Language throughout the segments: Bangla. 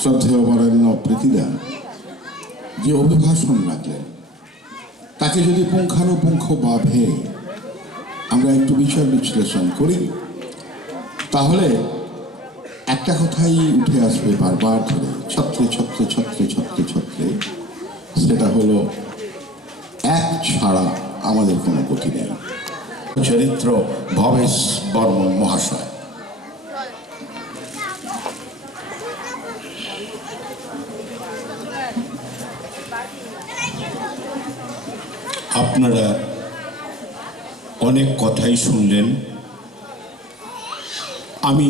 শ্রদ্ধেয় বরেণ্য প্রীতিদান যে অভিভাষণ রাখলেন, তাকে যদি পুঙ্খানুপুঙ্খভাবে আমরা একটু বিচার বিশ্লেষণ করি, তাহলে একটা কথাই উঠে আসবে বারবার ধরে, ছত্রে ছত্রে ছত্রে ছত্রে ছত্রে, সেটা হলো এক ছাড়া আমাদের কোনো গতি নেই। চরিত্র ভবেশ বর্মন মহাশয়। আপনারা অনেক কথাই শুনলেন, আমি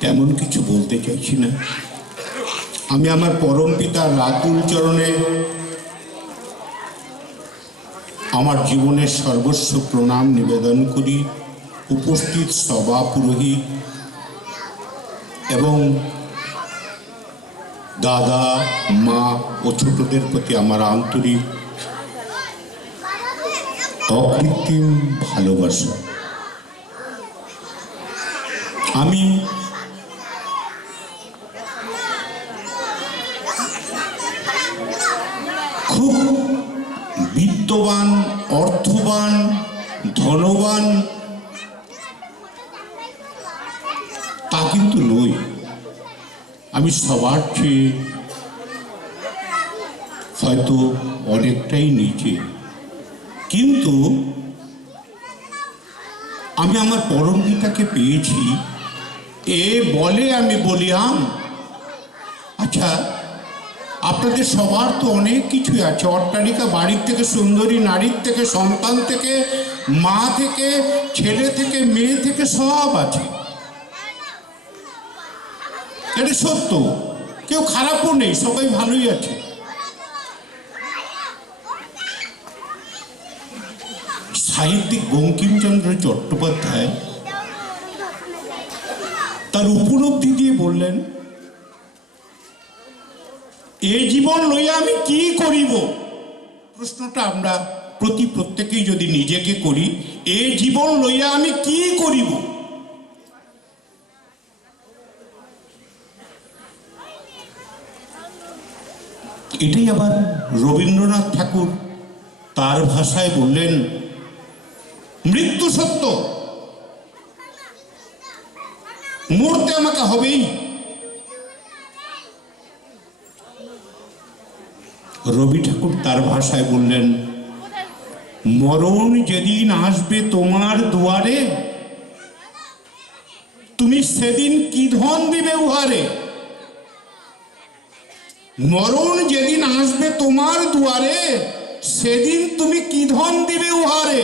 তেমন কিছু বলতে চাইছি না। আমি আমার পরম পিতার রাতুল চরণে আমার জীবনের সর্বস্ব প্রণাম নিবেদন করি। উপস্থিত সভা পুরোহিত এবং দাদা, মা ও ছোটদের প্রতি আমার আন্তরিক অকৃত্রিম ভালোবাসা। আমি খুব বিত্তবান, অর্থবান, ধনবান তা কিন্তু নই। আমি সবার চেয়ে হয়তো অনেকটাই নিচে, কিন্তু আমি আমার পরম পিতাকে পেয়েছি এ বলে আমি বলিয়াম। আচ্ছা, আপনাদের সবার তো অনেক কিছুই আছে, অট্টালিকা, বাড়ির থেকে সুন্দরী, নারীর থেকে, সন্তান থেকে, মা থেকে, ছেলে থেকে, মেয়ে থেকে, সব আছে। এটা সত্য, কেউ খারাপও নেই, সবাই ভালোই আছে। সাহিত্যিক বঙ্কিমচন্দ্র চট্টোপাধ্যায় তার উপলব্ধি দিয়ে বললেন, এ জীবন লইয়া আমি কি করিব? প্রশ্নটা আমরা প্রত্যেকেই যদি নিজেকে করি, এ জীবন লইয়া আমি কি করিব? এটাই আবার রবীন্দ্রনাথ ঠাকুর তার ভাষায় বললেন, মৃত্যু সত্য, মরতে আমাকে হবেই। রবি ঠাকুর তার ভাষায় বললেন, মরণ যেদিন আসবে তোমার দুয়ারে, তুমি সেদিন কি ধন দিবে উহারে? মরণ যেদিন আসবে তোমার দুয়ারে, সেদিন তুমি কি ধন দিবে উহারে?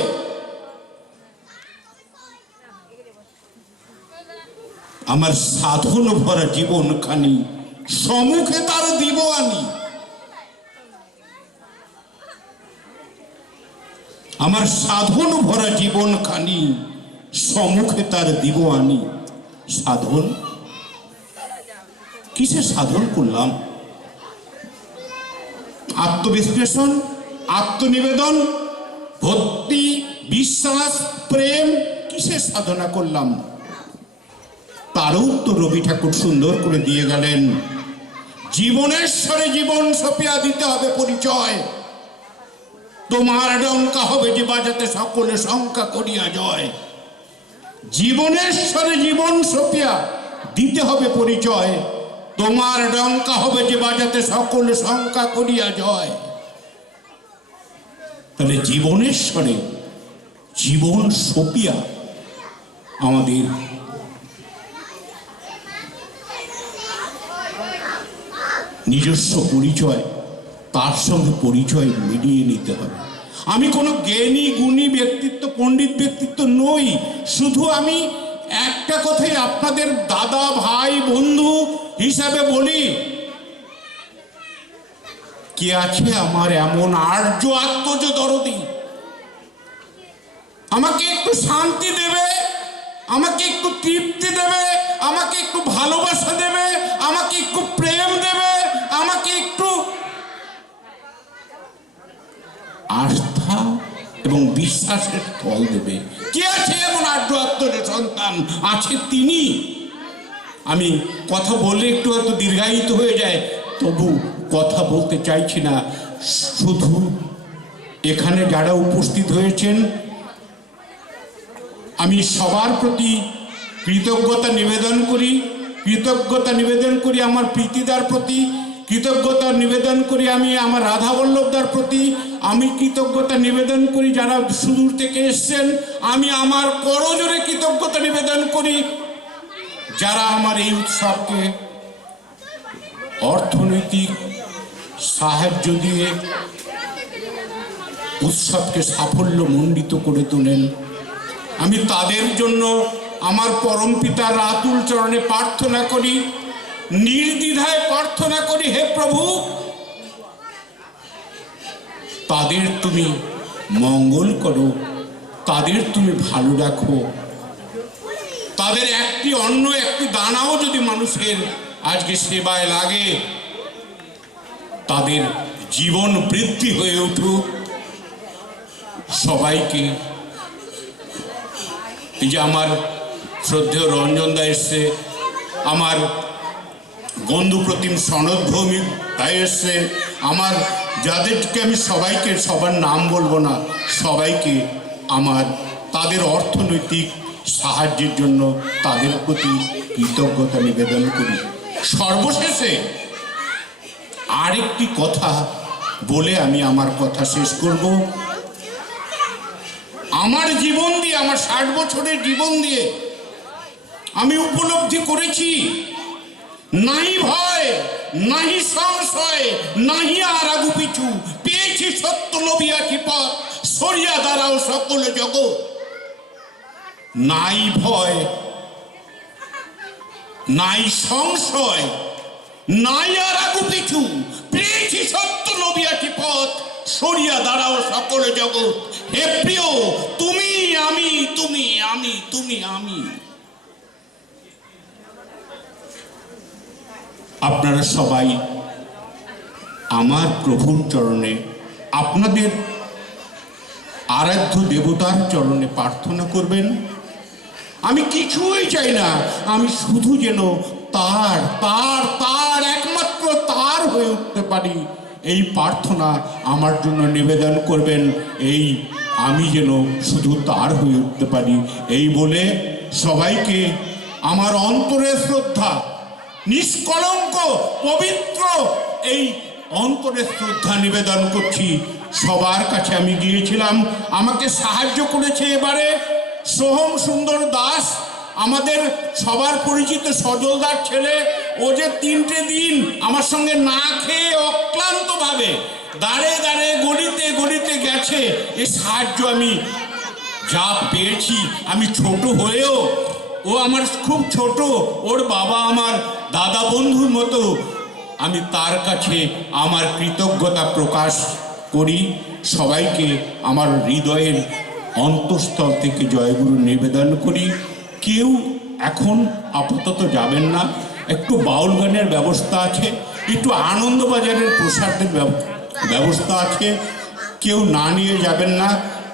আমার সাধন ভরা জীবন খানি সম্মুখে তার দিব আনি। আমার সাধন ভরা জীবন খানি সম্মুখে তার দিব আনি। সাধন কিসে সাধন করলাম? আত্মবিশ্লেষণ, আত্মনিবেদন, ভক্তি, বিশ্বাস, প্রেম, কিসে সাধনা করলাম? তার উত্তর রবি ঠাকুর সুন্দর করে দিয়ে গেলেন, জীবনের স্বরে জীবন সপিয়া দিতে হবে পরিচয়। তোমার ডঙ্কা হবে যে বাজাতে সকলে শঙ্কা করিয়া জয়। জীবনের স্বরে জীবন সপিয়া দিতে হবে পরিচয়। তোমার ডঙ্কা হবে যে বাজাতে সকলে শঙ্কা করিয়া জয়। তাহলে জীবনের স্বরে জীবন সপিয়া আমাদের নিজস্ব পরিচয়, তার সঙ্গে পরিচয় মিলিয়ে নিতে হবে। আমি কোনো জ্ঞানী, গুণী ব্যক্তিত্ব, পণ্ডিত ব্যক্তিত্ব নই। শুধু আমি একটা কথাই আপনাদের দাদা, ভাই, বন্ধু হিসাবে বলি, কে আছে আমার এমন আর্য আত্মজ দরদি? আমাকে একটু শান্তি দেবে, আমাকে একটু তৃপ্তি দেবে, আমাকে একটু ভালোবাসা দেবে, আমাকে একটু প্রেম দেবে, আমাকে একটু আস্থা এবং বিশ্বাসের ফল দেবে। কে আছে এমন আর্য আত্মজ সন্তান? আছে তিনি। আমি কথা বললে একটু হয়তো দীর্ঘায়িত হয়ে যায়, তবু কথা বলতে চাইছি না। শুধু এখানে যারা উপস্থিত হয়েছেন আমি সবার প্রতি কৃতজ্ঞতা নিবেদন করি আমার প্রীতিদার প্রতি, কৃতজ্ঞতা নিবেদন করি আমি আমার রাধা বল্লভদার প্রতি, আমি কৃতজ্ঞতা নিবেদন করি যারা সুদূর থেকে এসছেন, আমি আমার করজোরে কৃতজ্ঞতা নিবেদন করি যারা আমার এই উৎসবকে অর্থনৈতিক সাহায্য দিয়ে উৎসবকে সাফল্যমণ্ডিত করে তোলেন। আমি তাদের জন্য আমার পরমপিতার আতুল চরণে প্রার্থনা করি, নির্দ্বিধায় প্রার্থনা করি, হে প্রভু তাদের তুমি মঙ্গল করো, তাদের তুমি ভালো রাখো, তাদের একটি অন্ন একটি দানাও যদি মানুষের আজকে সেবায় লাগে তাদের জীবন বৃদ্ধি হয়ে উঠুক। সবাইকে এই যে আমার শ্রদ্ধেয় রঞ্জন দা এসছে, আমার বন্ধু প্রতিম সনদ ভৌমিক তাই এসছে, আমার যাদেরকে আমি সবাইকে সবার নাম বলবো না, সবাইকে আমার তাদের অর্থনৈতিক সাহায্যের জন্য তাদের প্রতি কৃতজ্ঞতা নিবেদন করি। সর্বশেষে আরেকটি কথা বলে আমি আমার কথা শেষ করব। আমার জীবন দিয়ে, আমার 60 বছরের জীবন দিয়ে আমি উপলব্ধি করেছি নাহি ভয়, নাহি সংশয়, নাহি আর আগু পিছু, পেয়েছি সত্য লভিয়াছি পথ, সরিয়া দাঁড়াও সকল জগৎ। নাই ভয়, নাই সংশয়, নাই আর আগু পিছু, পেয়েছি সত্য লভিয়াছি পথ, সরিয়া দাঁড়াও সকল জগৎ। হে প্রিয়, তুমি আমি, তুমি আমি, তুমি আমি। আপনারা সবাই আমার প্রভুর চরণে, আপনাদের আরাধ্য দেবতার চরণে প্রার্থনা করবেন। আমি কিছুই চাই না, আমি শুধু যেন তার তার তার একমাত্র তার হয়ে উঠতে পারি, এই প্রার্থনা আমার জন্য নিবেদন করবেন। এই আমি যেন শুধু তার হয়ে উঠতে পারি, এই বলে সবাইকে আমার অন্তরের শ্রদ্ধা, নিষ্কলঙ্ক পবিত্র এই অন্তরের শ্রদ্ধা নিবেদন করছি। সবার কাছে আমি গিয়েছিলাম, আমাকে সাহায্য করেছে এবারে সোহম সুন্দর দাস, আমাদের সবার পরিচিত সজলদার ছেলে। ও যে 3টে দিন আমার সঙ্গে না খেয়ে অক্লান্তভাবে দাঁড়ে দাঁড়ে গলিতে গলিতে গেছে, এ সাহায্য আমি যা পেয়েছি, আমি ছোট হয়েও, ও আমার খুব ছোট, ওর বাবা আমার দাদা বন্ধুর মতো, আমি তার কাছে আমার কৃতজ্ঞতা প্রকাশ করি। সবাইকে আমার হৃদয়ের অন্তঃস্থল থেকে জয়গুরু নিবেদন করি। কেউ এখন আপাতত যাবেন না, একটু বাউল গানের ব্যবস্থা আছে, একটু আনন্দবাজারের প্রসাদের ব্যবস্থা আছে, কেউ না নিয়ে যাবেন না।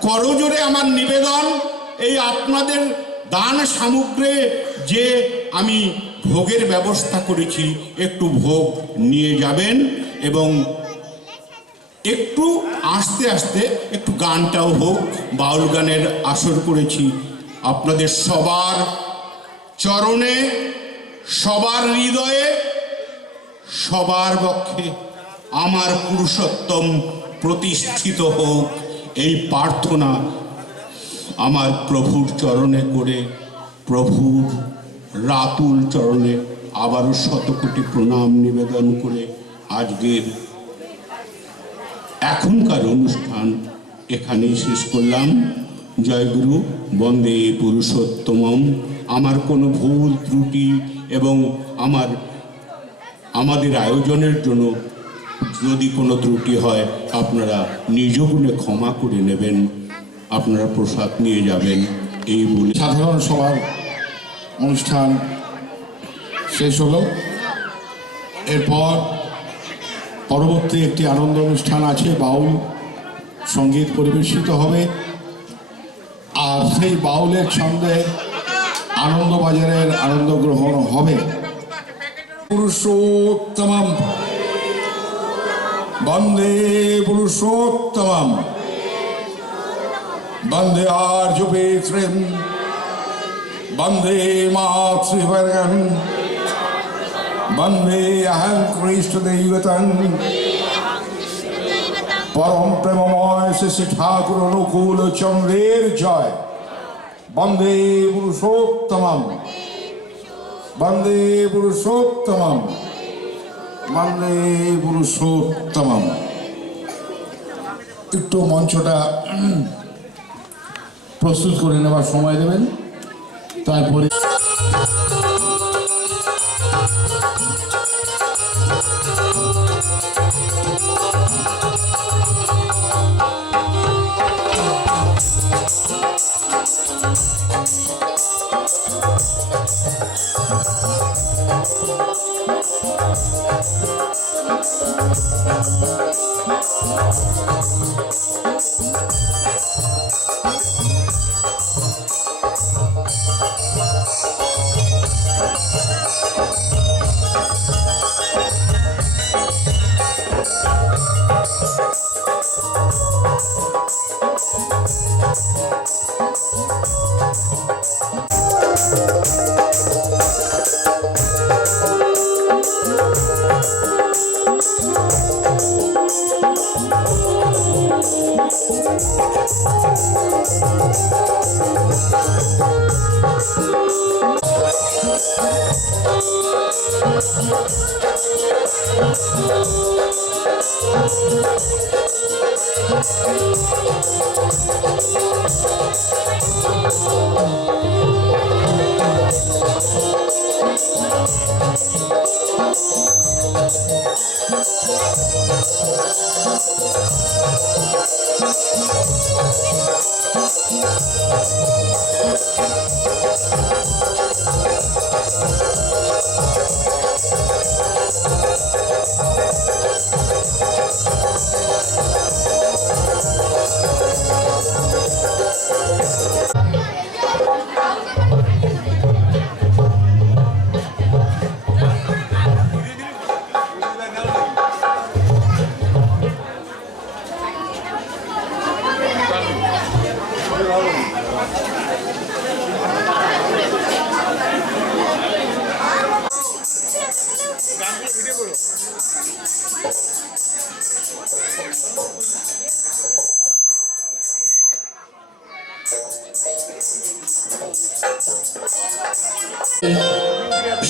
করজোরে আমার নিবেদন, এই আপনাদের দান সামগ্রী যে আমি ভোগের ব্যবস্থা করেছি, একটু ভোগ নিয়ে যাবেন এবং একটু আস্তে আস্তে একটু গানটাও হোক, বাউল গানের আসর করেছি। আপনাদের সবার চরণে, সবার হৃদয়ে, সবার পক্ষে আমার পুরুষোত্তম প্রতিষ্ঠিত হোক, এই প্রার্থনা আমার প্রভুর চরণে করে, প্রভুর রাতুল চরণে আবারও শতকোটি প্রণাম নিবেদন করে আজকের এখনকার অনুষ্ঠান এখানেই শেষ করলাম। জয়গুরু, বন্দে পুরুষোত্তমম। আমার কোনো ভুল ত্রুটি এবং আমাদের আয়োজনের জন্য যদি কোনো ত্রুটি হয় আপনারা নিজ গুণে ক্ষমা করে নেবেন, আপনারা প্রসাদ নিয়ে যাবেন, এই বলে সাধারণ সভার অনুষ্ঠান শেষ হলো। এরপর পরবর্তী একটি আনন্দ অনুষ্ঠান আছে, বাউল সঙ্গীত পরিবেশিত হবে। আর সেই বাউলের ছন্দে আনন্দবাজারের আনন্দ গ্রহণ হবে। পুরুষোত্তমম বন্দে পুরুষোত্তমম বন্দে আর্যবেত্রম বন্দে মাতৃবর্গম বন্দে অহং কৃষ্ণদৈবতং পরম প্রেমময় শ্রী ঠাকুর অনুকূল চন্দ্রের জয়। বন্দে পুরুষোত্তমম বন্দে পুরুষোত্তমম বন্দে পুরুষোত্তমম। একটু মঞ্চটা প্রস্তুত করে নেওয়ার সময় দেবেন। তারপরে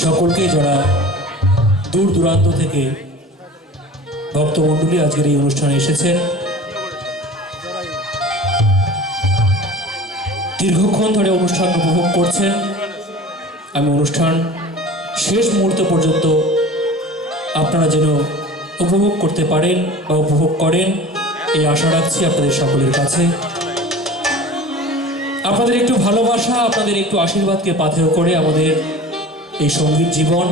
সকলকে যারা দূর দূরান্ত থেকে ভক্তমণ্ডলী আজকের এই অনুষ্ঠানে এসেছেন, দীর্ঘক্ষণ ধরে অনুষ্ঠান উপভোগ করছেন, আমি অনুষ্ঠান শেষ মুহূর্ত পর্যন্ত আপনারা যেন উপভোগ করতে পারেন বা উপভোগ করেন এই আশা রাখছি আপনাদের সকলের কাছে। আপনাদের একটু ভালোবাসা, আপনাদের একটু আশীর্বাদকে পাথেয় করে আমাদের এই সঙ্গীত জীবন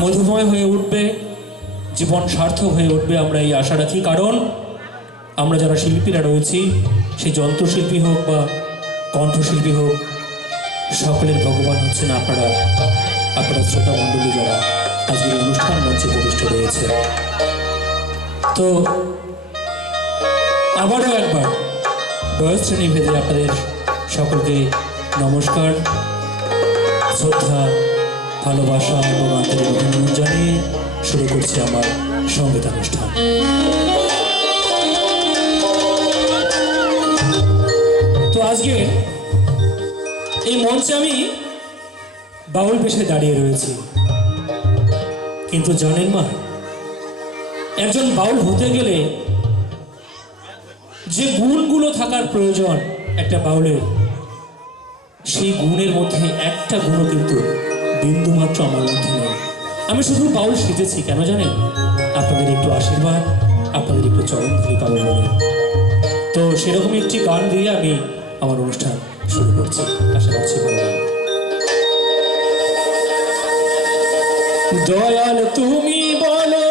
মধুময় হয়ে উঠবে, জীবন সার্থক হয়ে উঠবে, আমরা এই আশা রাখি। কারণ আমরা যারা শিল্পীরা রয়েছি, সেই যন্ত্রশিল্পী হোক বা কণ্ঠশিল্পী হোক, সকলের ভগবান হচ্ছেন আপনারা, আপনারা শ্রোতা মণ্ডলী যারা আজকের অনুষ্ঠান মঞ্চে প্রতিষ্ঠিত রয়েছে। তো আবারও একবার বয়স শ্রেণী ভেদে আপনাদের সকলকে নমস্কার, শ্রদ্ধা, ভালোবাসা এবং আন্তরিক অভিনন্দন জানিয়ে শুরু করছি আমার সঙ্গীতানুষ্ঠান। তো আজকে এই মঞ্চে আমি বাউল বেশে দাঁড়িয়ে রয়েছি, কিন্তু জানেন মা, একজন বাউল হতে গেলে যে গুণগুলো থাকার প্রয়োজন একটা বাউলের, সেই গুণের মধ্যে একটা গুণও কিন্তু বিন্দুমাত্র আমার মধ্যে নেই। আমি শুধু বাউল শিখেছি কেন জানেন? আপনাদের একটু আশীর্বাদ, আপনাদের একটু চরণ ধরি পাবো বলে। তো সেরকমই একটি গান দিয়ে আমি আমার অনুষ্ঠান শুরু করছি, আশা করছি ভালো লাগবে। দয়াল তুমি বলো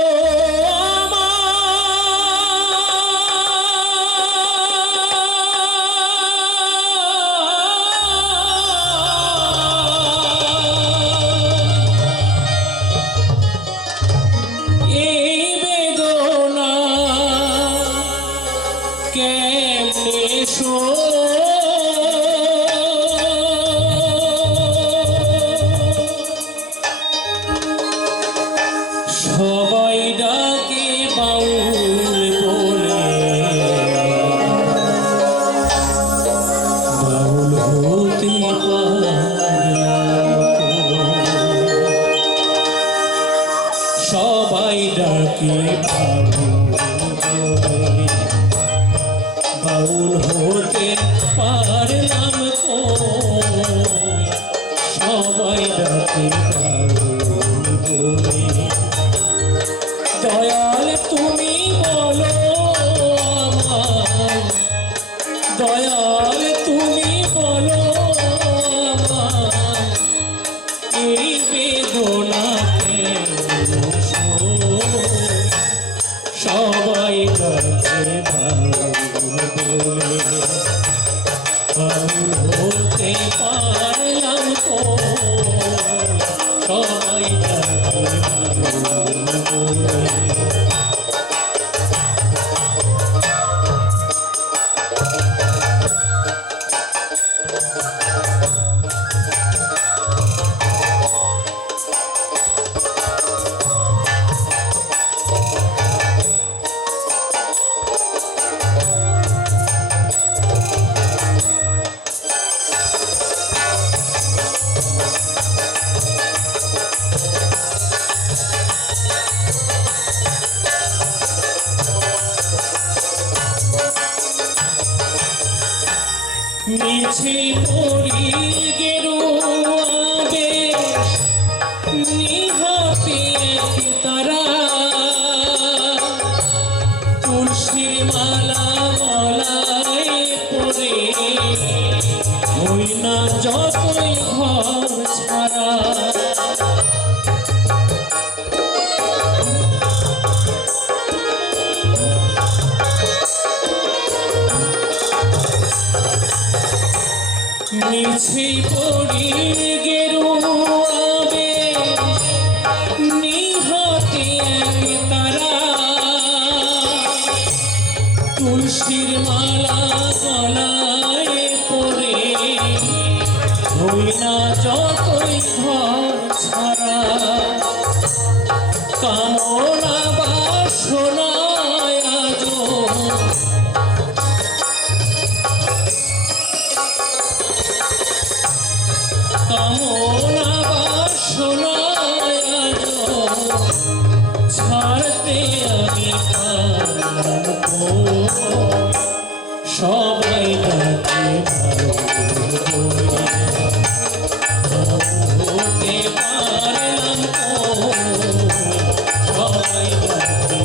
সবাই ডাকে বাউল বলে, বাউল হতে পারলাম সবাই ডাকে বাউল হতে পারলাম সবাই ডাকে বাউল বলে। দয়াল তুমি বলো আমার, দয়াল তুমি বলো আমার, এই বেদনাকে সবাই ডাকে বাউল বলে, বাউল হতে পারলাম সবাই ডাকে বাউল বলে। মিছে পড়ি গেরুয়া বেশ, নিহতে তারা তুলসীর মালা গলায় পরে, হই না যতই ঘর ছাড়া। মিছে পড়ি গেরুয়া বেশ, নিহতে তারা তুলসীর মালা গলায় পরে, হই না যতই ঘর ছাড়া। কামনা বাসনায় আজ কামনা বাসনায় আজ ছাড়তে আমি পারলাম সবাই ডাকে হতে পারলাম সবাই ডাকে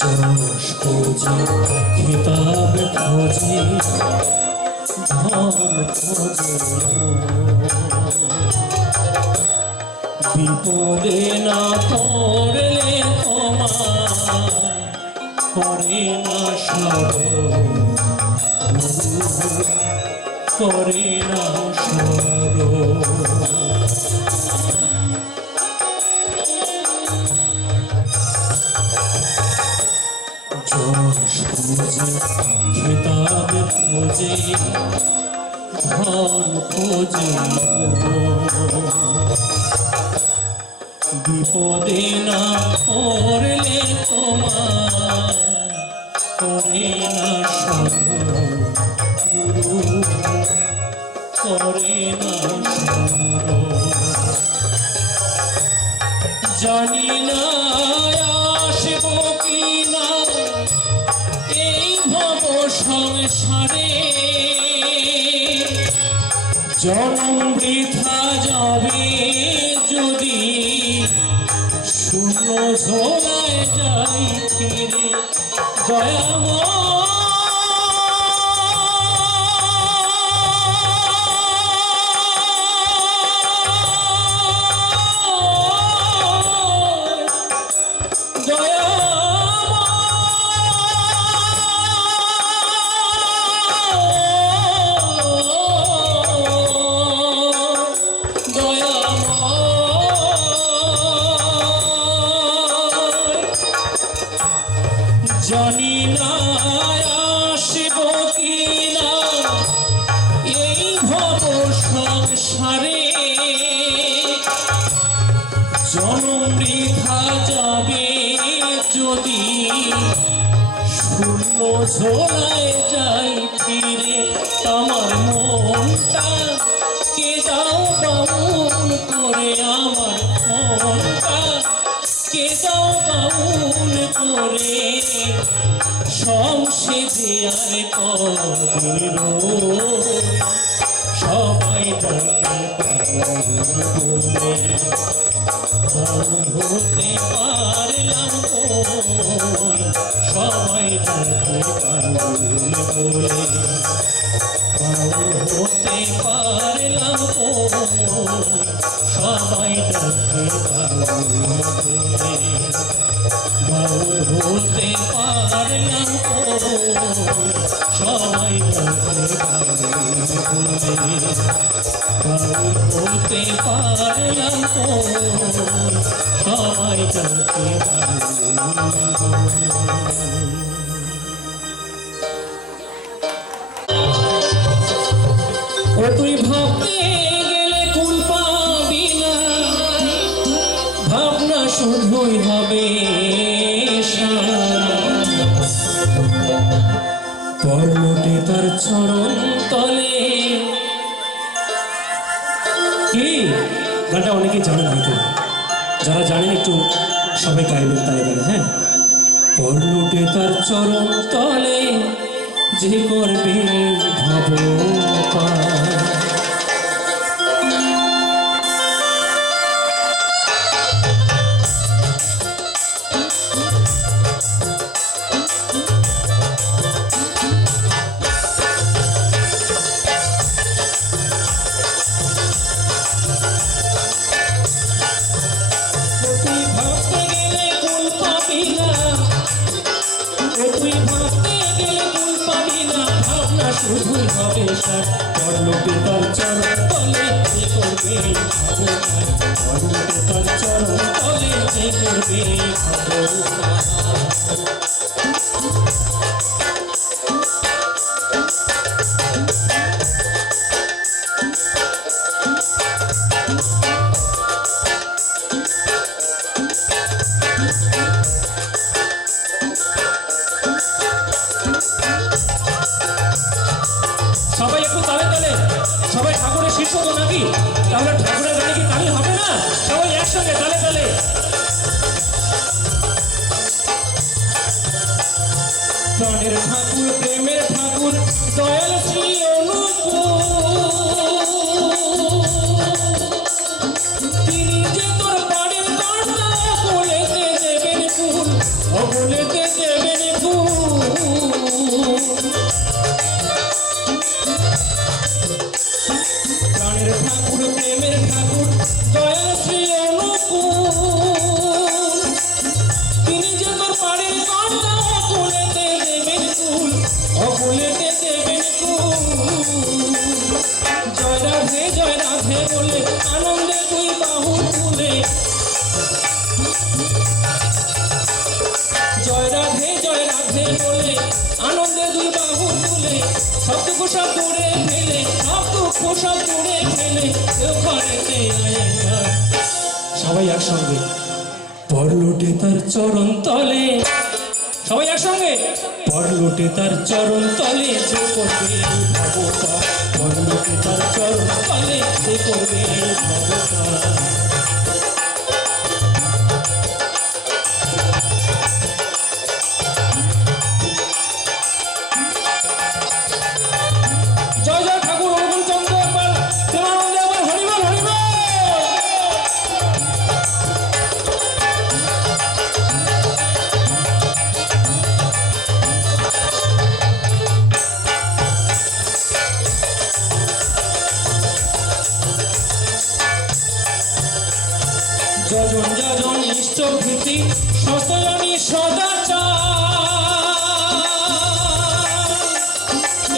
যশ খোঁজে খিতাব খোঁজে ধন খোঁজে, বিপদে না পড়লে তোমার করে না স্মরণ, করে না স্মরণ। যশ খোঁজে খিতাব খোঁজে ধন খোঁজে, বিপদে না পড়লে তোমার করে না স্মরণ, গুরু করে না স্মরণ। জানি না আসব কি না এই ভব সংসারে, জনম বৃথা যাবে যদি শূন্য ঝোলায় যাই ফিরে জানি না আসব কিনা এই ভব সংসারে জনম বৃথা যাবে যদি শূন্য ঝোলায় যাই ফিরে আমার মনটা কে দাও বাউল করে আমার মনটা কে দাও বাউল করে সংসেদে আর কবির সবাই ডাকে বলে হতে পারলাম কই সবাই ডাকে বলে হতে পারলাম কই সবাই ডাকে বলে হতে পারলাম সবাই হতে পারলাম সবাই ও তুই ভাবতে গেলে কুল পাবি না ভাবনা শুধুই হবে পরলোটে তার চরণ তলে কি গানটা অনেকেই জানেন হয়তো যারা জানেন একটু সবাই গাইবেন তাই বলে হ্যাঁ পরলোটে তার চরণ তলে যে করবে ভবপার শুধুই হবে সার পরলোকে তার চরণ তলে যে করবে পরলোকে তার চরণ তলে যে করবে সবাই একটু তালে তালে সবাই ঠাকুরের শিষ্য তো নাকি তাহলে ঠাকুরের গানে কি তালি হবে না সবাই একসঙ্গে তালে তালে প্রাণের ঠাকুর প্রেমের ঠাকুর দয়াল শ্রী তিনি যে তোর বাড়ির কর্তা বলেতে দেবেন ফুল বলেতে দেবেন ফুল প্রাণের ঠাকুর প্রেমের ঠাকুর দয়া শ্রী অনুকূল তিনি যে তোর বাড়ির কর্তা অকুলেতে দেবেন ফুল অকুলেতে দেবেন ফুল জয় রাধে বলে আনন্দে তুই বাহু তুলে জয় রাধে বলে আনন্দে দুই বাহু তুলে সব দুঃখ সব দূরে ফেলে সব দুঃখ সব দূরে ফেলে সবাই একসঙ্গে পরলোটে তার চরণ তলে সবাই একসঙ্গে পরলোটে তার চরণ তলে যে করবে ভবতা পরলোটে তার চরণ তলে যে করবে ভবতা জয় জয় ঠাকুর অনুকূল চন্দ্র একবার যজন যজন ইষ্ট ভীতি সস্তয়নী সদাচার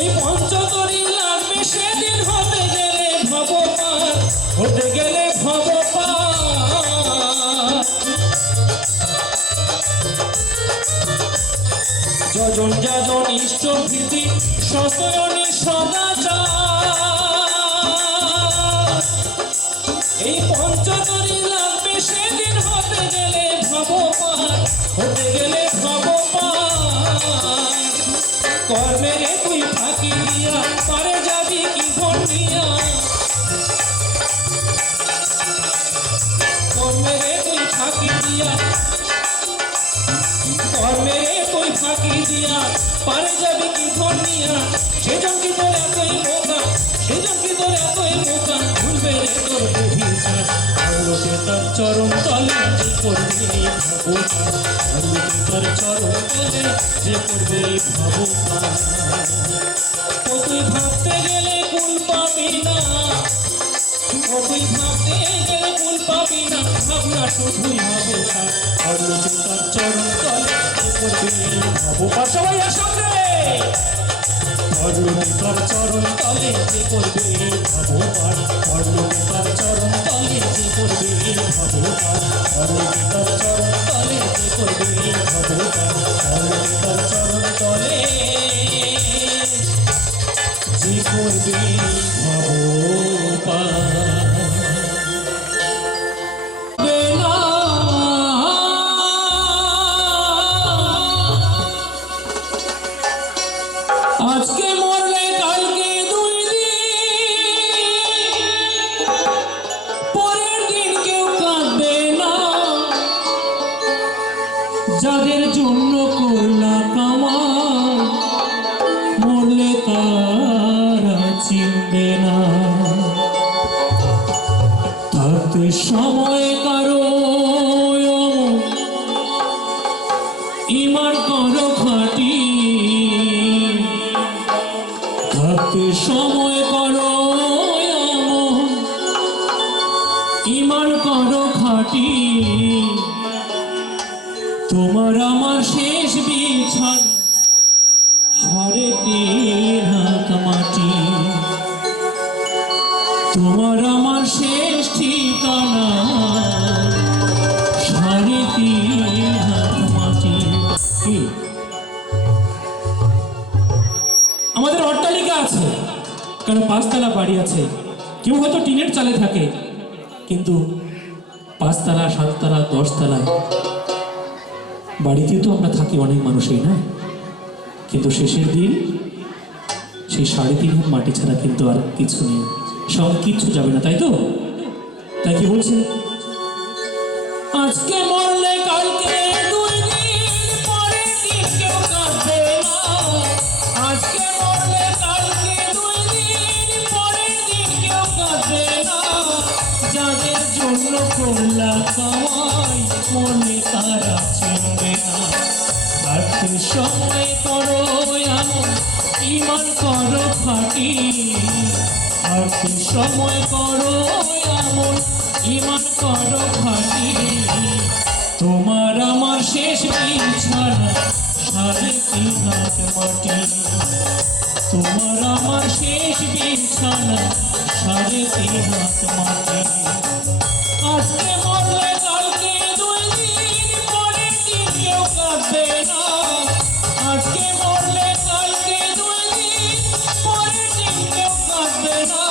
এই পঞ্চতরী লাগবে সেদিন হতে গেলে ভবপার হতে গেলে ভবপার যজন যজন ইষ্ট ভীতি সস্তয়নী সদাচার এই পঞ্চতরী লাগবে সেদিন হতে গেলে ভবপার হতে গেলে ভবপার কর্মের তুই ফাঁকি দিয়া পারে যাবি কি ধনিয়া কর্মের তুই ফাঁকি দিয়া কর্মের তুই ফাঁকি দিয়া পারে যাবি কি ধনিয়া সেজন কি তোর এতই বোকা সেজন কি তোর এতই বোকা ভুলবে রে তোর বিচার আলোকে তার চরণ তলে যে করবে ভবপার আলোকে তার চরণ তলে যে করবে ভবপার ও তুই ভাবতে গেলে কুল পাবি না ও তুই ভাবতে গেলে কুল পাবি না ভাবনা শুধুই হবে তার আলোকে তার চরণ তলে যে করবে ভবপার সবাই একসঙ্গে আলোকে তার চরণ তলে যে করবে ভবপার আলোকে তার চরণ তলে যে করবে ভবপার আলোকে তার চরণ তলে যে করবে ভবপার আলোকে তার চরণ তলে যে করবে ভবপার আজকে মরলে কালকে 2 দিন পরের দিন কেউ কাঁদবে না যাদের জন্য করলা কামাই মরলে তারা চিনবে না থাকতে সময় কারো ইমান করো খাটি থাকতে সময় করো ইমান করো খাটি তোমার আমার শেষ বিছানা 3.5 হাত মাটি তোমার আমার শেষ ঠিকানা 3.5 হাত মাটি আমাদের অট্টালিকা আছে কারণ 5 তলা বাড়ি আছে কেউ হয়তো টিনের চালে থাকে কিন্তু 5 তলা 7 তলা 10 তলা বাড়িতে তো আমরা থাকি অনেক মানুষই না কিন্তু শেষের দিন সেই 3.5 হাত মাটি ছাড়া কিন্তু আর কিছু নেই সব কিছু যাবে না তাই তো তাই কি বলছে আজকে মরলে কালকে 2 দিন পরের দিন কেউ কাঁদবে না আজকে মরলে কালকে 2 দিন পরের দিন কেউ কাঁদবে না যাদের জন্য করলা কামাই মনে তারা চিনবে না থাকতে সময় করো এমন ইমান করো ফাটি থাকতে সময় করো এমন ইমান করো ফাটি তোমার আমার শেষ বিছানা 3.5 হাত মাটি তোমার আমার শেষ বিছানা 3.5 হাত মাটি আজকে মরলে কালকে 2 দিন পরের দিন কেউ কাঁদবে না আজকে মরলে কালকে 2 দিন পরের দিন কেউ কাঁদবে না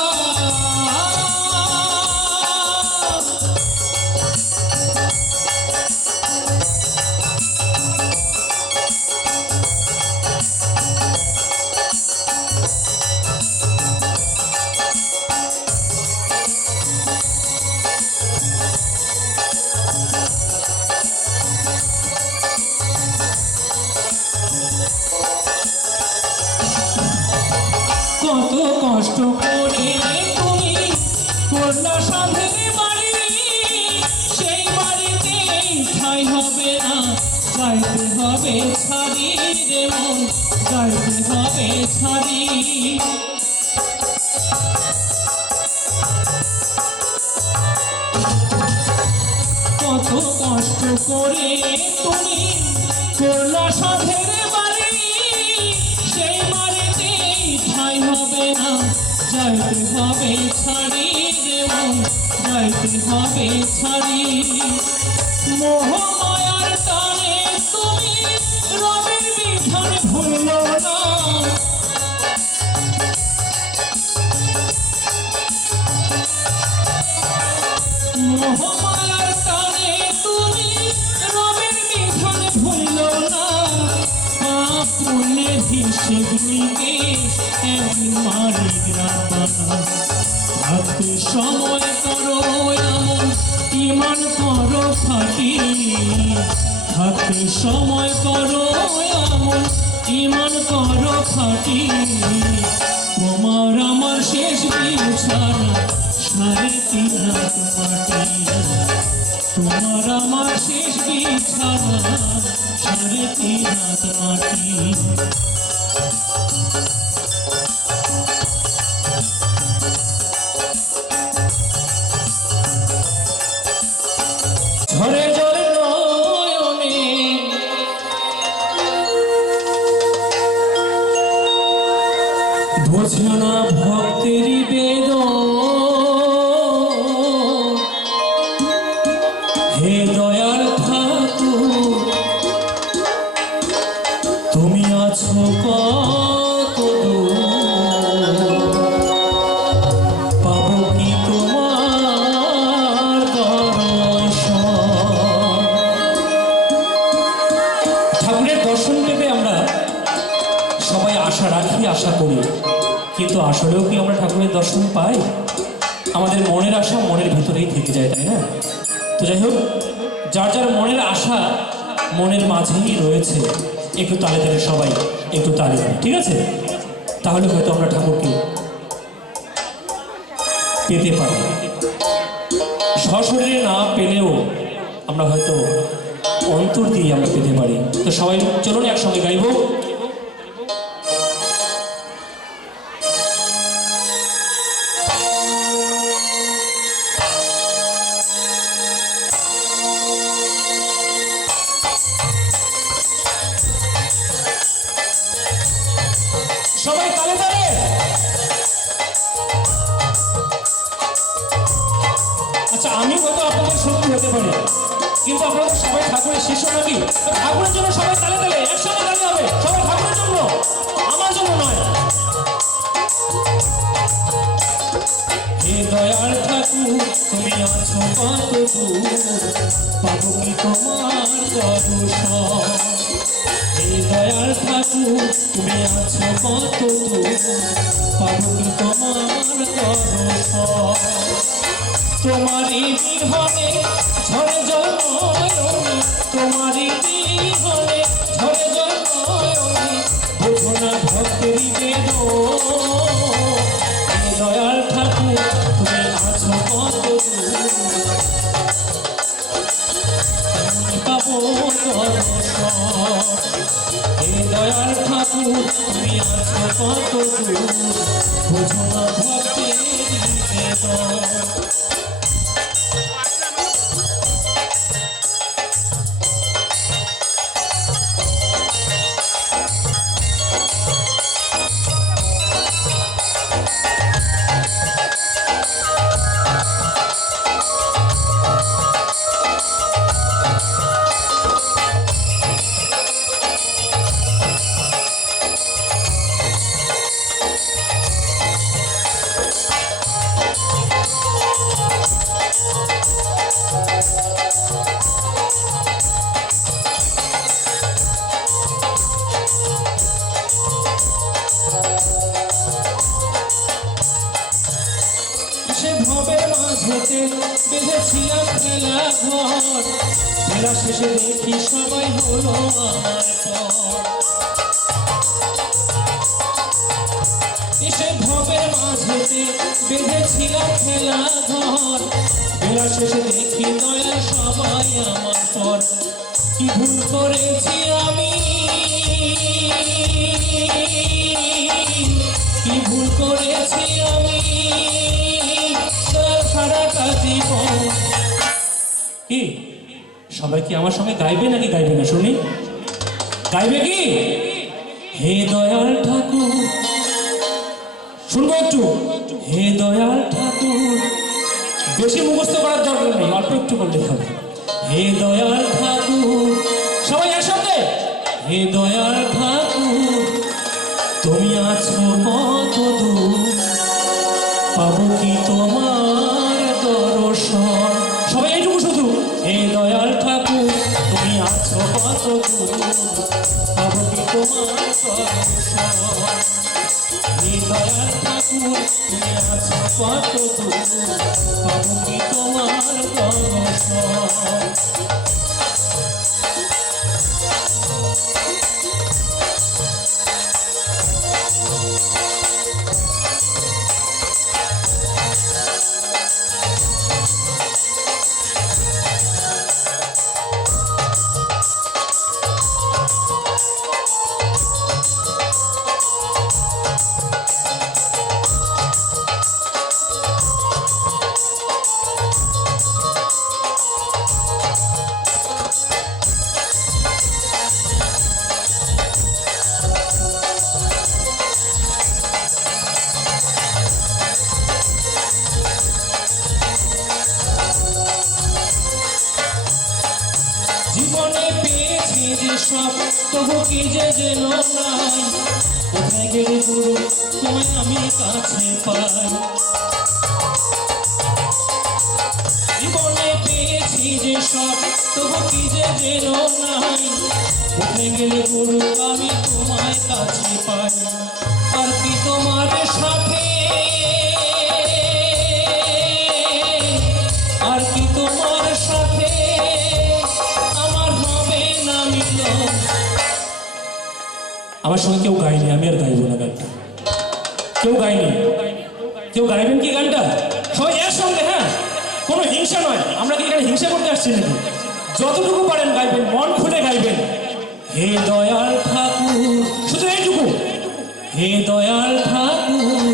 কত কষ্ট করে তুমি করলা সাধের বাড়ি সেই বাড়িতে ঠাই হবে না যাইতে হবে ছাড়ি রে মন যাইতে হবে ছাড়ি কষ্ট করে তুমি করলা সাধের বাড়ি, সেই বাড়িতেই ঠাঁই হবে না, যাইতে হবে ছাড়ি দেব, যাইতে হবে ছাড়ি। মোহমায়ার টানে তুমি রবির বিধান ভুলল না, মোহমায়ার টানে তুমি রবির বিধান ভুলল না। পাপ পুণ্যের হিসেব নিকেশ একদিন মালিক রাখবানা। থাকতে সময় করো এমন ইমান করো খাটি, থাকতে সময় করো এমন ইমান করো খাটি। তোমার আমার শেষ বিছানা সাড়ে 3 হাত মাটি, তোমার আমার শেষ বিছানা সাড়ে 3 হাত মাটি। ঝরে জল নয়নে বোঝো না ভক্তের বেদন, হে দয়াল ঠাকুর তুমি আছো কত দূর, পাবো কি তোমার দর্শন। ঠাকুরের দর্শন পেতে আমরা সবাই আশা রাখি, আশা করি, কিন্তু আসলেও কি আমরা ঠাকুরের দর্শন পাই? আমাদের মনের আশা মনের ভিতরেই থেকে যায়, তাই না? তো যাই হোক, যার যার মনের আশা মনের মাঝেই রয়েছে, একটু তালে তালে সবাই একটু তালে তালে, ঠিক আছে? তাহলে হয়তো আমরা ঠাকুরকে পেতে পারি। সশরীরে না পেলেও আমরা হয়তো অন্তর দিয়ে আমরা পেতে পারি। তো সবাই চলুন একসঙ্গে গাইব। সবাই তালে তালে। আচ্ছা, আমি হয়তো আপনাদের শত্রু হতে পারি, কিন্তু আপনারা সবাই ঠাকুরের শিষ্য নাকি? ঠাকুরের জন্য সবাই তালে তালে একসঙ্গে তালে হবে, সবাই ঠাকুরের জন্য, আমার জন্য নয়। হে দয়াল ঠাকুর তুমি আছো কত দূর, পাবো কি তোমার দর্শন। হে দয়াল ঠাকুর তুমি আছো কত দূর, পাবো কি তোমার দর্শন। তোমারই বিহনে ঝরে জল নয়নে, তোমারই বিহনে ঝরে জল নয়নে, বোঝো না ভক্তের বেদন। হে দয়াল ঠাকুর তুমি আছো কত দূর, পাবো দর্শন। হে দয়াল ঠাকুর তুমি আছো কত দূর, বোঝো না ভক্তের বেদন। সে ভবের মাঝেতে বেঁধেছিলাম খেলা ঘর, খেলা শেষে দেখি সবাই হলো আমার পর। সে ভবের মাঝেতে বেঁধেছিলাম খেলা ঘর, খেলা শেষে দেখি দয়া সবাই আমার পর। কি ভুল করেছি আমি, কি ভুল করেছি আমি, সারাটা জীবন কি সবাই কি আমার সঙ্গে গাইবে নাকি গাইবে না শুনি? গাইবে কি? হে দয়াল ঠাকুর, শুনবো একটু? হে দয়াল ঠাকুর, বেশি মুখস্থ করার দরকার নেই, অল্প একটু বলতে হবে। হে দয়াল ঠাকুর, সবাই একসাথে। হে দয়াল ঠাকুর, তুমি আছো কত দূর, পাবো কি তোমার দর্শন? সবাই এইটুকু শুধু। হে দয়াল ঠাকুর, তুমি আছো কত দূর, পাবো কি তোমার দর্শন? হে দয়াল ঠাকুর, তুমি আছো কত দূর, পাবো কি তোমার দর্শন? জীবনে পেয়েছি যে সব, তবু কি যে যেন নাই, কোথায় গেলে গুরু তোমায় আমি কাছে পাই? জীবনে পেয়েছি যে সব, তবু কি যে যেন নাই, কোথায় গেলে গুরু আমি তোমায় কাছে পাই? আর কি তোমার সাথে, আর কি তোমার সাথে আমার হবে না মিলন? আমার সঙ্গে কেউ গাইনি, আমি আর গাইবো না গানটা। কেউ গাইনি, কেউ গাইবেন কি গানটা? সবাই এর সঙ্গে, হ্যাঁ, কোনো হিংসা নয়। আমরা কি এখানে হিংসা করতে আসছি নাকি? যতটুকু পারেন গাইবেন, মন খুলে গাইবেন। হে দয়াল ঠাকুর, শুধু এইটুকু। হে দয়াল ঠাকুর,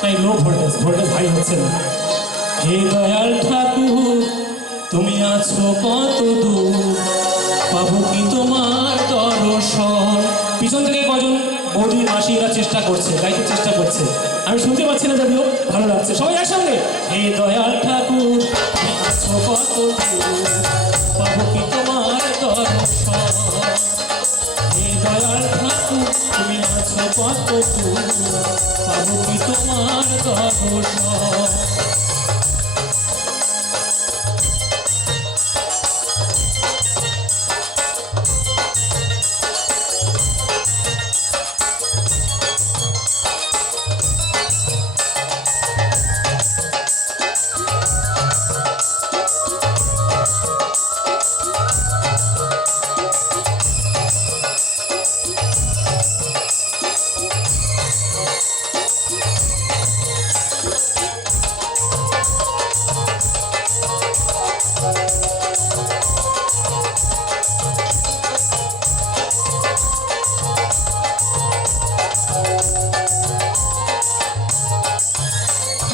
তাই লো ভোল্টেজ, ভোল্টেজ হাই হচ্ছে না। হে দয়াল ঠাকুর, তুমি আছো কত দূর, পাবো কি তোমার দর্শন? পিছন থেকে কজন বৌদি মাসিরা চেষ্টা করছে, গাইতে চেষ্টা করছে, আমি শুনতে পাচ্ছি না, যদিও ভালো লাগছে। সবাই একসঙ্গে। হে দয়াল ঠাকুর, তুমি আছো কত দূর, পাবো কি তোমার দর্শন? হে দয়াল ঠাকুর, তুমি আছো কত দূর, পাবো কি তোমার দর্শন?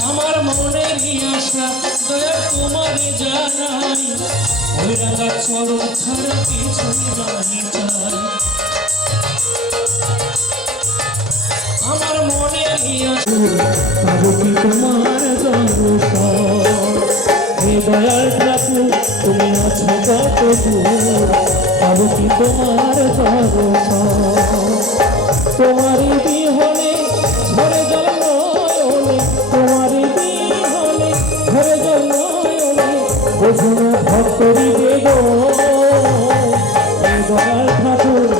আমার মনের আশা দয়া তোমারে জানাই, ওই রাঙা চরণ ছাড়া কিছুই নাহি চাই। আমার মনের আশা, পাবো কি তোমার দর্শন? হে দয়াল ঠাকুর, তুমি আছো কত দূর, পাবো কি তোমার দর্শন? তোমারই বিহনে ঝরে জল নয়নে, তোমারই বিহনে ঝরে জল নয়নে, বোঝো না ভক্তরি বেদন। হে দয়াল ঠাকুর,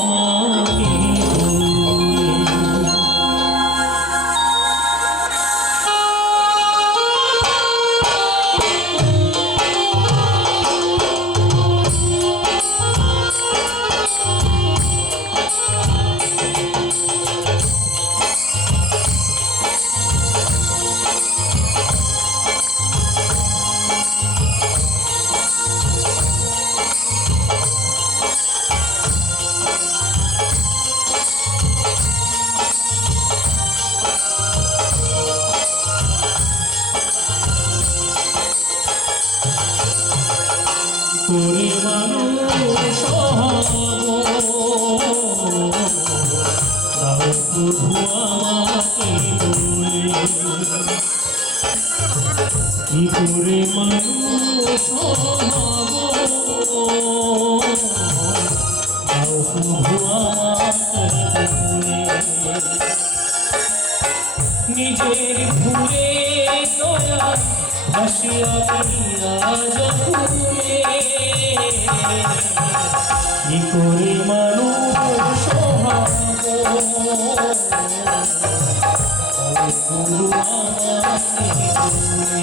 আমাকে করে মানুষ হব তাও প্রভু আমাকে বলে কি করে মানুষ হব তাও প্রভু আমাকে বলে নিজের ভুলে দয়া ভাসিয়া গিয়া জলে কি করে মানুষ হব গুরু আমাকে বলে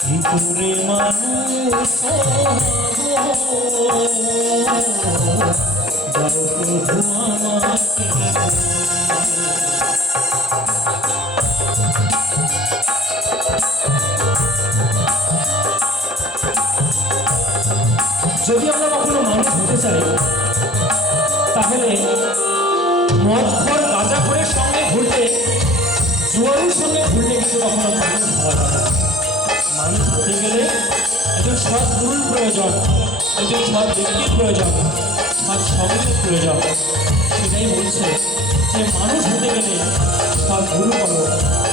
কি করে মানুষ হব প্রভু আমাকে যদি আমরা কখনো মানুষ হতে চাই তাহলে মদখর গাঁজাখরের সঙ্গে ঘুরলে জুয়ারির সঙ্গে ঘুরলে কিন্তু কখনো মানুষ হওয়া যায় না। মানুষ হতে গেলে একজন সৎ গুরুর প্রয়োজন, একজন সৎ ব্যক্তির প্রয়োজন, সৎ সঙ্গের প্রয়োজন। সেটাই বলছে যে মানুষ হতে গেলে সৎ গুরু করো,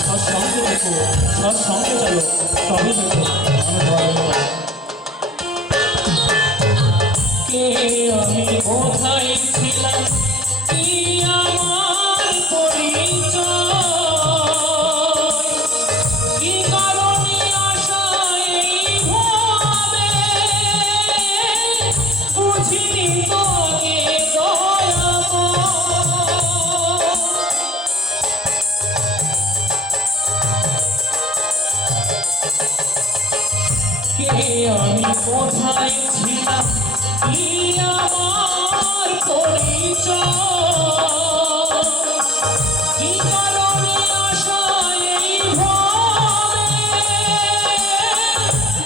সৎ সঙ্গে দেখো, সৎ সঙ্গে চলো, তবে দেখো মানুষ হওয়া যায়। আমি কোথায় ছিলাম কি আমার পরিচয় কি কারণে আশায় ভাবে বুঝিনি তোকে আমি কোথায় ছিলাম কি আমার পরিচয় কি কারণে আশায় ভাবে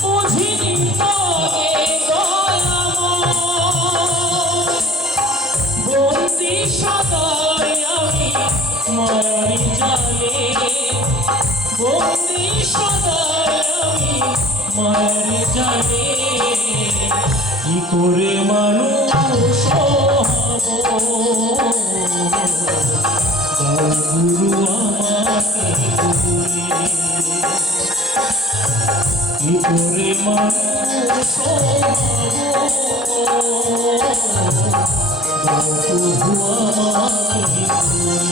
বুঝিনি তোকে বন্দি সদায় আমি মায়ারি জালে বন্দি সদায় আমি মায়ারি জালে কি করে মানুষ হব গুরু আমাকে বলে কি করে মানুষ হব প্রভু আমাকে বলে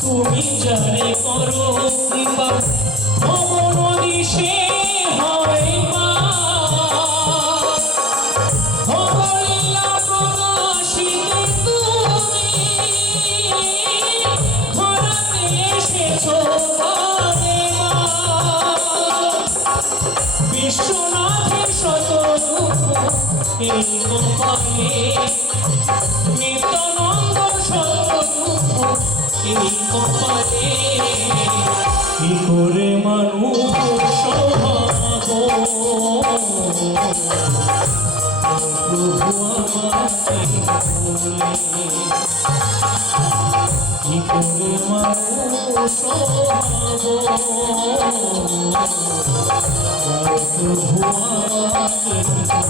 তুমি যারে করো কৃপা ভবন দিশে হয় মা হরিলা প্রকাশিতে তুমি ধরাতে এসেছো পারে মা বিশ্বনাথের শত দুঃখ এই কপালে নিত্যানন্দ শত দুঃখ এই কপালে কি করে মানুষ হব প্রভু আমাকে বলে কি করে মানুষ হব প্রভু আমাকে বলে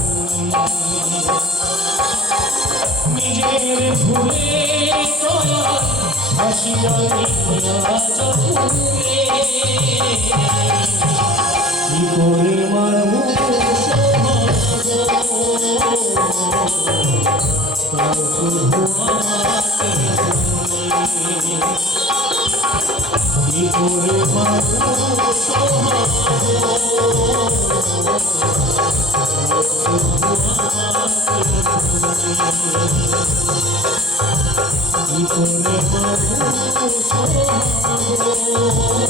নিজের ভুলে ভাসিয়া নিয়া চতুরে কি করে মানুষ কি করে মানুষ কি করে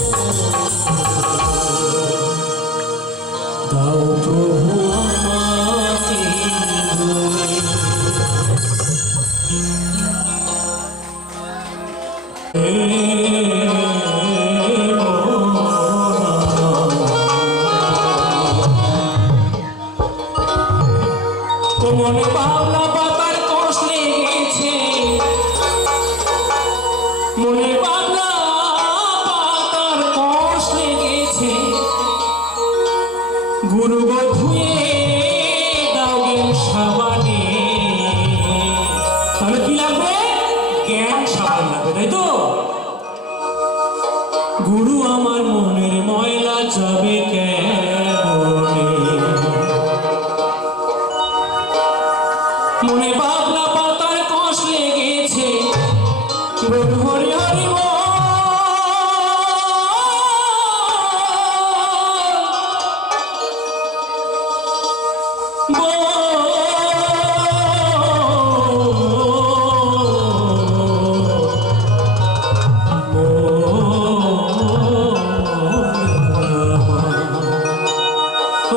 মানুষ দাও প্রভু আমাকে মনে পাওনা পাতার কষ লেগেছে মনে পাওনা পাতার কষ লেগেছে গুরু গো ধুয়ে দাও জ্ঞান সাবানে তাহলে কি লাগবে জ্ঞান সাবান লাগবে তাই তো গুরু আমার মনের ময়লা যাবে কেমনে মনে বাবলা পাতার কষ লেগেছে হরি হরি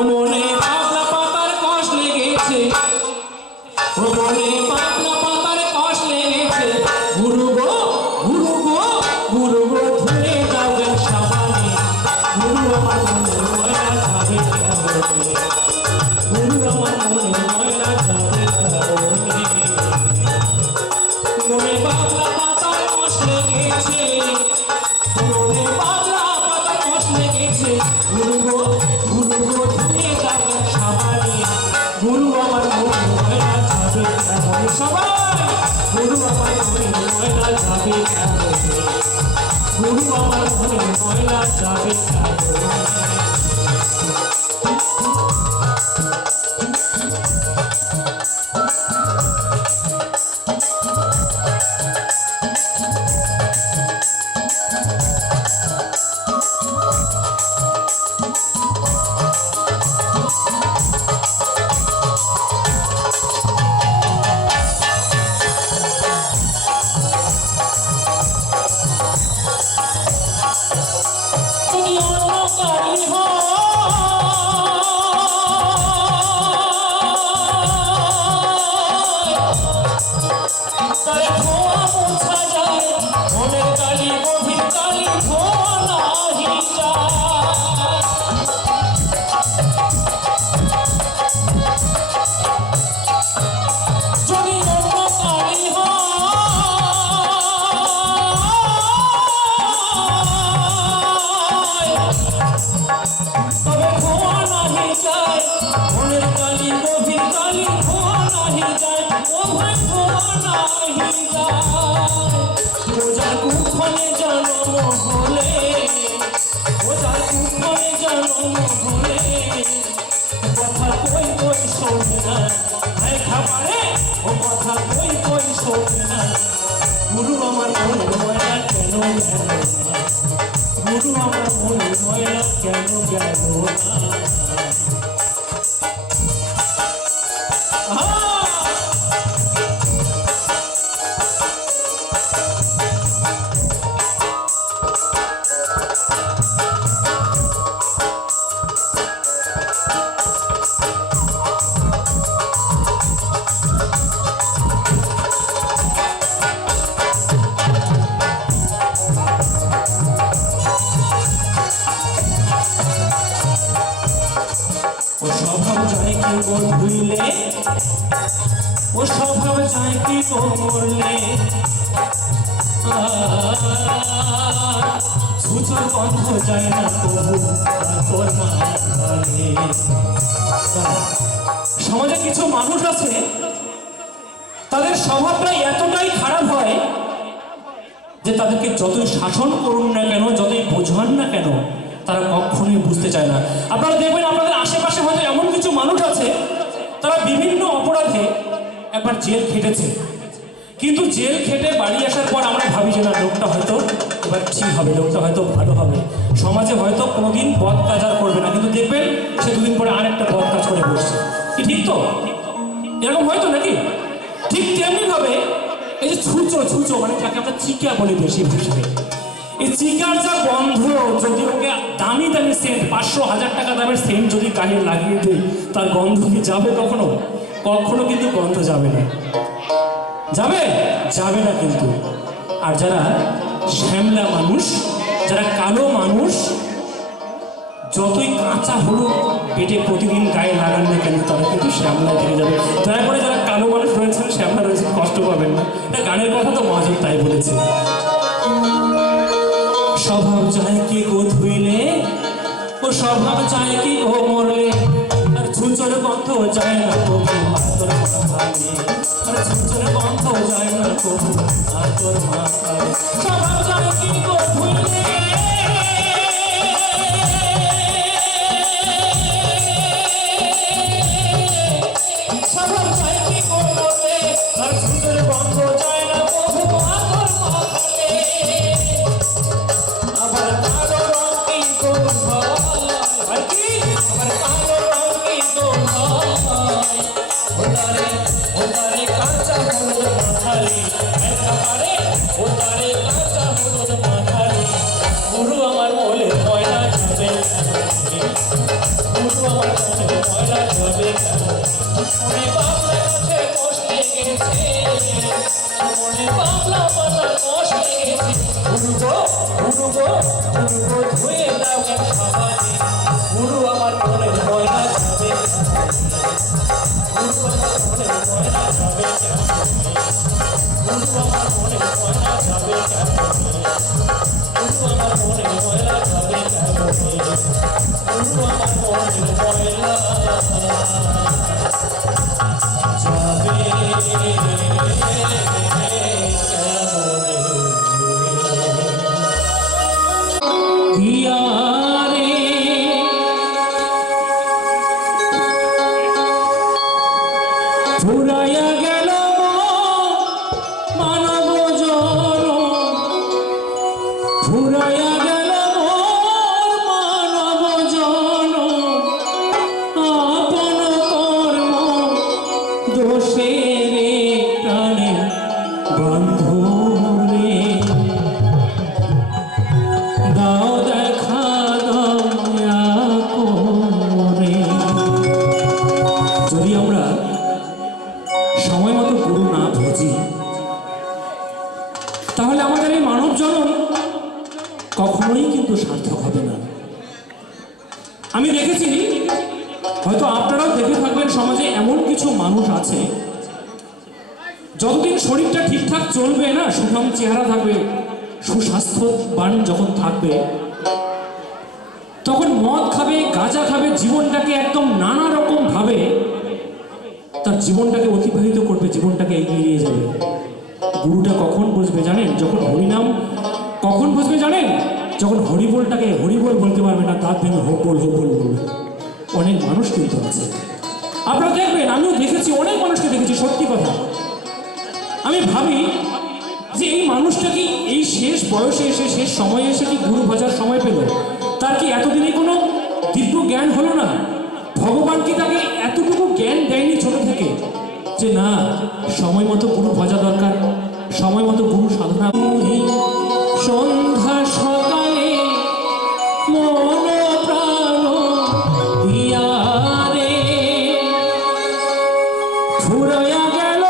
মনে বাবলা পাতার কষ লেগেছে মনে পাতলা পাতার কষ লেগেছে গুরু গো ধুয়ে দাও জ্ঞান সাবানে গুরু আমার মনের ময়লা যাবে কেমনে গুরু আমার মনের ময়লা যাবে কেমনে মনে পাতলা পাতার কষ লেগেছে মনে পাতলা পাতার কষ লেগেছে গুরু গো ধুয়ে দাও জ্ঞান সাবানে গুরু আমার মনের ময়লা যাবে কেমনে সবাই গুরু আমার মনের ময়লা যাবে কেমনে গুরু আমার মনের ময়লা যাবে কেমনে যদি অন্ধকারী তাই ধোয়া মোছা যায় মনের কালি গভীর কালি ধোয়া নাহি যায় যদি অন্ধকারী তবে ধোয়া নাহি যায় মনের কালি গভীর কালি ধোয়া নাহি যায় ও ভাই ধোয়া নাহি যায় ওজার কুক্ষণে জন্ম হলে ওজার কুক্ষণে জন্ম হলে কথা কই শোনে না ভাই খাবারে ও কথা কই শোনে না গুরু আমার মনের ময়লা কেন গেল না গুরু আমার মনের ময়লা কেন গেল না ও স্বভাব যায় কি গোল ভুইলে ও স্বভাব যায় কি গো মরলে ছুচোর গন্ধ যায় না তবু তোর মানে সমাজে কিছু মানুষ আছে তাদের স্বভাবটা এতটাই খারাপ হয় যে তাদেরকে যতই শাসন করুন না কেন, যতই বোঝান না কেন, তারা কখনোই বুঝতে চায় না। আপনারা দেখবেন আপনাদের আশেপাশে হয়তো এমন কিছু মানুষ আছে, তারা বিভিন্ন অপরাধে একবার জেল খেটেছে, কিন্তু জেল খেটে বাড়ি আসার পর আমরা ভাবি যে না, লোকটা হয়তো এবার ঠিক হবে, লোকটা হয়তো ভালো হবে, সমাজে হয়তো কোনোদিন বদ কাজ আর করবে না। কিন্তু দেখবেন সে দুদিন পরে আরেকটা বদ কাজ করে বসছে। কি ঠিক তো? এরকম হয়তো নাকি? ঠিক তেমনি ভাবে এই যে ছুঁচো মানে যাকে আমরা চিকা বলি বেশি ভাষায়, এই চিকার যা গন্ধ, যদি ওকে দামি দামি সেন্ট 500-1000 টাকা দামের সেন্ট যদি গায়ে লাগিয়ে দিই, তার গন্ধ কি যাবে কখনো? কখনো কিন্তু গন্ধ যাবে না। যাবে না কিন্তু। আর যারা শ্যামলা মানুষ, যারা কালো মানুষ, যতই কাঁচা হলুদ পেটে প্রতিদিন গায়ে লাগান না কেন, তারা কিন্তু শ্যামলা থেকে যাবে। দয়া করে যারা কালো মানুষ রয়েছেন, শ্যামলা রয়েছেন, কষ্ট পাবেন না। এটা গানের কথা তো মহাজন তাই বলেছে। স্বভাব চায় কি গো ধুইলে, ও স্বভাব চায় কি গো মরলে, আর ছুঁচোর গন্ধ যায় না কবু তোর মাথায়, আর ছুঁচোর গন্ধ যায় না কবু তোর মাথায়। স্বভাব চায় কি গো ধুইলে, স্বভাব চায় কি গো মরলে, আর ছুঁচোর গন্ধ যায় না কবু তোর মাথায়। আবার কালো রং কি গো ভাই, কি আবার কালো রং কি গো ভাই, ওদারে কাঁচা হলুদ মাথারি, একেবারে ওদারে কাঁচা হলুদ মাথারি। গুরু আমার বলে ময়লা যাবে, গুরু আমার বলে ময়লা যাবে, মনে বাবলা কাছে কষ্ট লেগেছে, মনে বাবলা পাতা কষ্ট লেগেছে। গুরু গো ধুয়ে দাও কেন সাবানে, গুরু আমার মনে ময়লা যাবে, গুরু আমার মনে ময়লা যাবে, গুরু আমার মনে ময়লা যাবে, গুরু আমার মনে ময়লা যাবে, গুরু আমার মনে ময়লা ফুরাইয়া গেল মানব জন, ফুরাইয়া গেল মানব জন, আপন কর্ম দোষে রে প্রাণে বন্ধুরে, দাও দেখা দয়া করে। যদি আমরা সময় মতো গুরু না বুঝি, তাহলে আমাদের এই মানব জন্ম কখনোই কিন্তু সার্থক হবে না। আমি দেখেছি, হয়তো আপনারাও দেখে থাকবেন, সমাজে এমন কিছু মানুষ আছে, যতদিন শরীরটা ঠিকঠাক চলবে না, সুঠাম চেহারা থাকবে, সুস্বাস্থ্যবান যখন থাকবে, তখন মদ খাবে, গাঁজা খাবে, জীবনটাকে একদম নানা রকম ভাবে তার জীবনটাকে অতিবাহিত করবে, জীবনটাকে এগিয়ে নিয়ে যাবে। গুরুটা কখন বুঝবে জানেন? যখন হরিনাম, কখন বুঝবে জানেন? যখন হরিবোলটাকে হরিবোল বলতে পারবে না, তার ভেঙে হোবল বলবে। অনেক মানুষ কিন্তু আছে, আপনারা দেখবেন, আমিও দেখেছি, অনেক মানুষকে দেখেছি। সত্যি কথা, আমি ভাবি যে এই মানুষটা কি এই শেষ বয়সে এসে, শেষ সময়ে এসে কি গুরু ভাজার সময় পেল? তার কি এতদিনে কোনো দিব্য জ্ঞান হলো না? ভগবান কি তাকে এতটুকু জ্ঞান দেয়নি ছোট থেকে যে না, সময় মতো গুরু ভাজা দরকার, সময় মতো গুরু সাধনা? সন্ধ্যা সকালে মন প্রাণ দিয়া রে, ফুরাইয়া গেল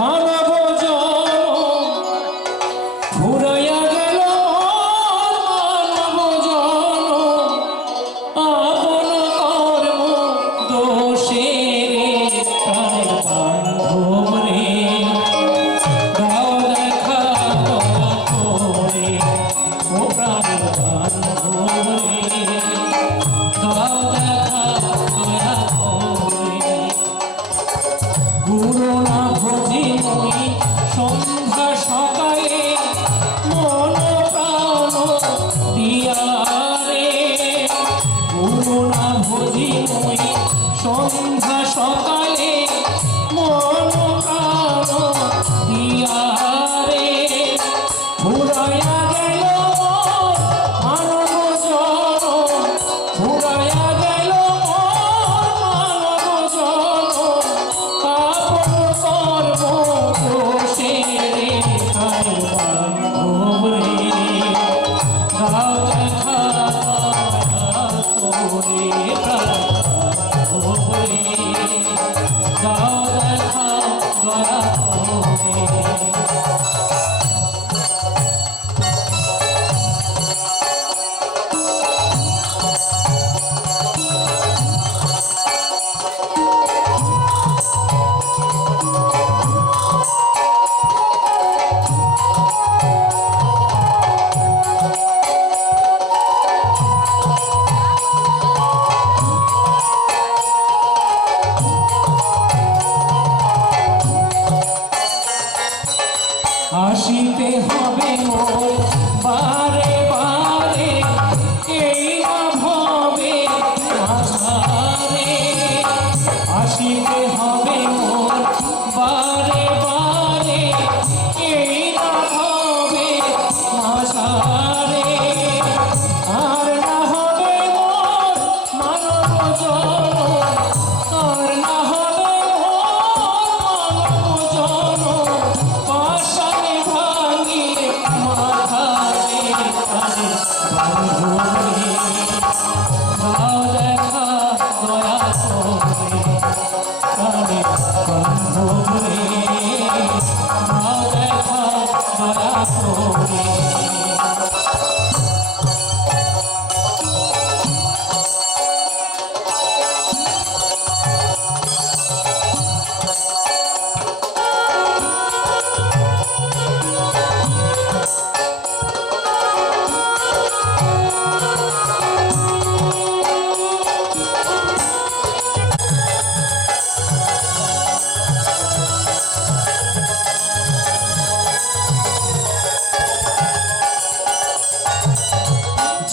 মানব জন, ফুরাইয়া গেল মানব জন, আপন কর্ম দোষে রে প্রাণের বান্ধব রে, দাও দেখা করে।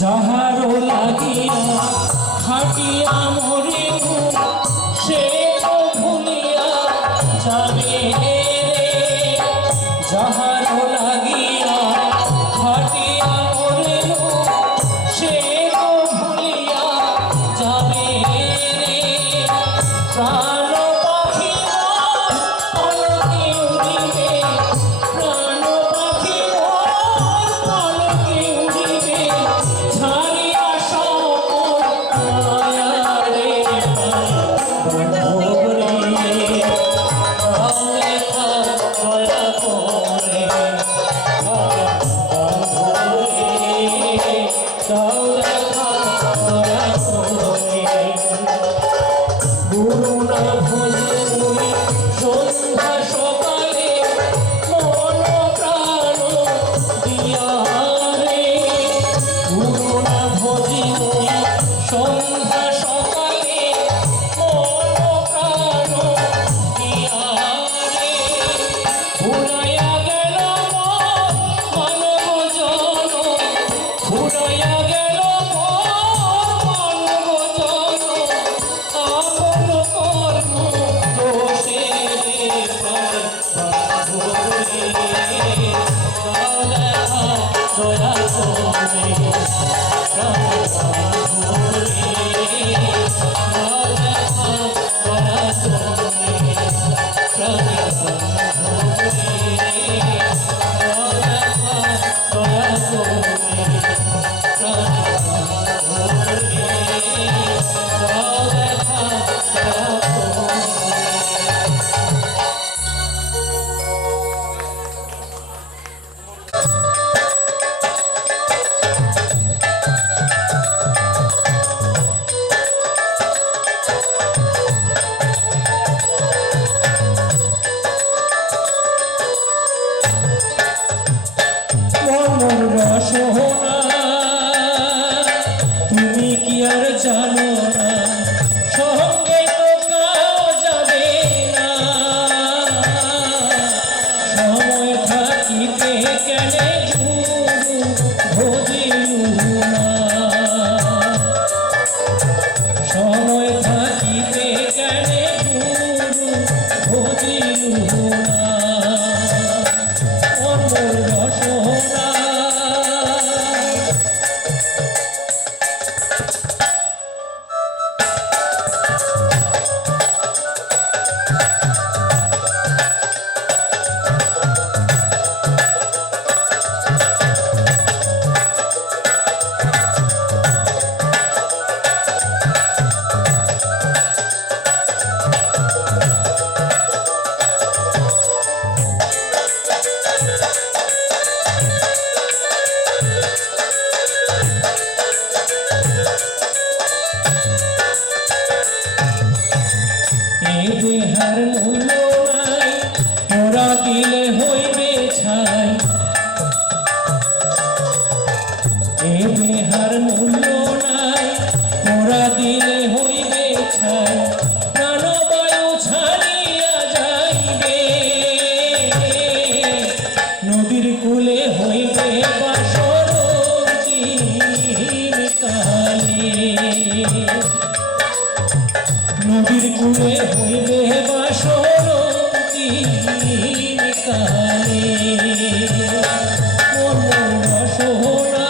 যাহারও লাগিয়া খাটিয়া মরিব সে তো ভুলিয়া যাবে রে। যাহারও লাগিয়া খাটিয়া মরিব সে তো ভুলিয়া যাবে রে। প্রাণ পাখি পলকে উড়িবে, প্রাণ পাখি পলকে উড়িবে, ছাড়িয়া সকল মায়া রে। ভোগ রে দাও দেখা দয়া করে, ভোগ রে দাও দেখা দয়া করে। গুরু না ভজে মুই সন্ধ্যা সকালে মন প্রাণ দিয়া রে। গুরু না ভজে মুই সন্ধ্যা সকালে মন প্রাণ দিয়া রে। ফুরাইয়া গেল মানব জন, ফুরাইয়া গেল মানব জন, আপন কর্ম দোষে রে পায় বাঁধরে। দাও দেখা দয়া করে, প্রাণ বাঁধরে। দাও দেখা দয়া করে, প্রাণ বাঁধরে। দাও দেখা দয়া করে, প্রাণ বাঁধরে। দাও দেখা দয়া করে। মন রসনা তুমি কি আর জানো না, সঙ্গে তো কাউ যাবে না। সময় থাকিতে কেনে গুরু ভজিলু না, সময় থাকিতে কেনে গুরু ভজিলু না। মন রসনা দেহার মূল্য নাই, মোরা দিলে হইবে ছাই। এ দেহার মূল্য নাই, মোরা দিলে হইবে ছাই। প্রাণবায়ু ছাড়িয়া যাইবে, নদীর কূলে হইবে বাসর দিন কালে। নদীর কূলে হইবে বাসর দিন কালে। মন রসনা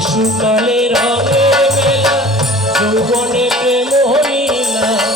শিশুকালে রঙ